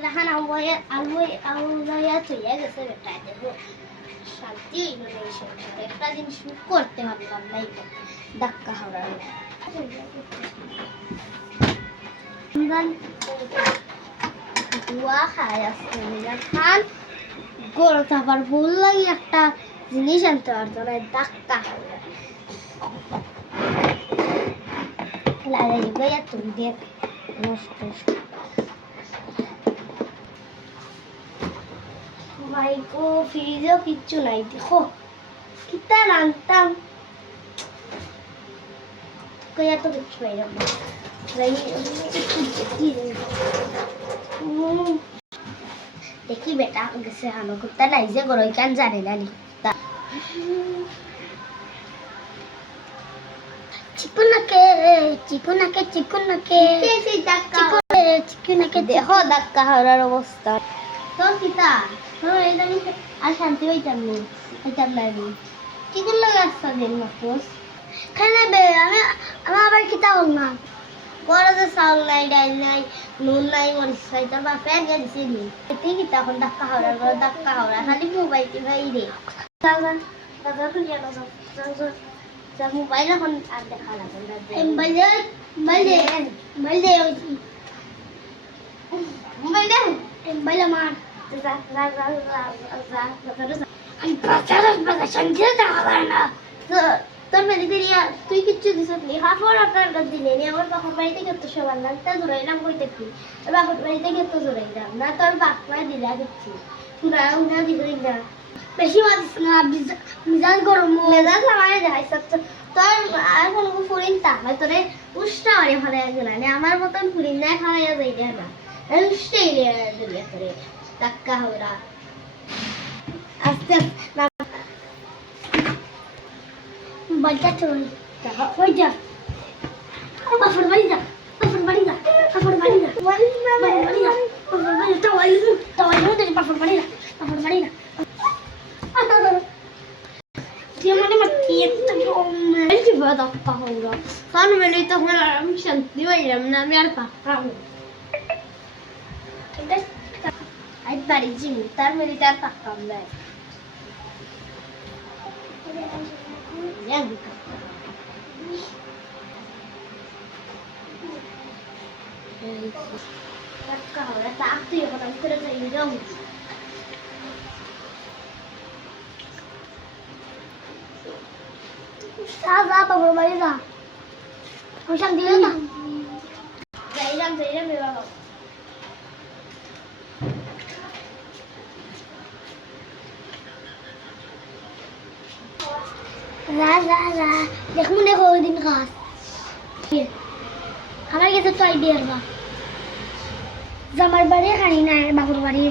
এখন আলুয়া চইয়া গেছে বেটা দেখো শান্তি হইল না এই সংসারে একটা জিনিস করতে পারলাম না এই ধাক্কা হাওড়ার বুয়া খায় আসতে খান গরু আবার বললাই একটা জিনিস আনতে পারতো না ধাক্কা হাওড়া লাগাই গিয়ে তুমি দেখ নষ্ট ভাইকো ফ্রিজেও কিচ্ছু নাই দেখো কিতা রান্তাম কইয়া তো দেখছি বাইরাম দেখি বেটা গেছে হানো কুত্তা নাই যে গরই কান জানে না নি চিকুনাকে দেখো ধাক্কা হাওড়ার অবস্থা তোর কিতা তোর এই জানি আর শান্তি হইতাম না কি করলে রাস্তা দিন মাত্র খানা বে আমি আবার কিতা হল না বড় যে চাউল নাই ডাইল নাই নুন নাই মরিচ নাই তোর বাপে আগে দিছে নি এতে কিতা এখন ধাক্কা হাওড়া খালি মোবাইল টিভাই রে মোবাইল এখন আর দেখা লাগে মোবাইল আমার তোর বাড়িতে তুই কিচ্ছু দিস হাফর আপনার দিলে আমার বাপের বাড়িতে কত সবার না তা জোরাইলাম কইতে কি তোর বাপের বাড়িতে কত জোরাইলাম না তোর বাপমা দিলা দিচ্ছি উনা দিবই না বেশি মারিস না মিজাজ গরম মেজাজ আমার দেখাইছ তোর আর কোনো ফুরিন তা তোরে উষ্টা মারি ফেলাই গেল আমার মতন ফুরিন না খাওয়াইয়া যাইতে না উষ্টাই দিলে তোরে ধাক্কা হাওড়া আস্তে বাচ্চা চল ওই যা বাফর বাড়ি যা তো ওয়াই বাফর বাড়ি যা মানে মাটি একটা এই যে বাদ আপা হলো কারণ মানে তো আমি শান্তি হইলাম না আমি আর পাকলাম আই বাড়ি জিম তার মানে তার পাকলাম না ahora está activo para hacer el video. Sao ra bằng mấy giờ? Không chẳng đi nữa. Dậy ra rồi vào. Ra. Deख mune hồi din khas. আমার কাছে তো আইডিয়া জামার বাড়ি খানি না বাবুর বাড়ি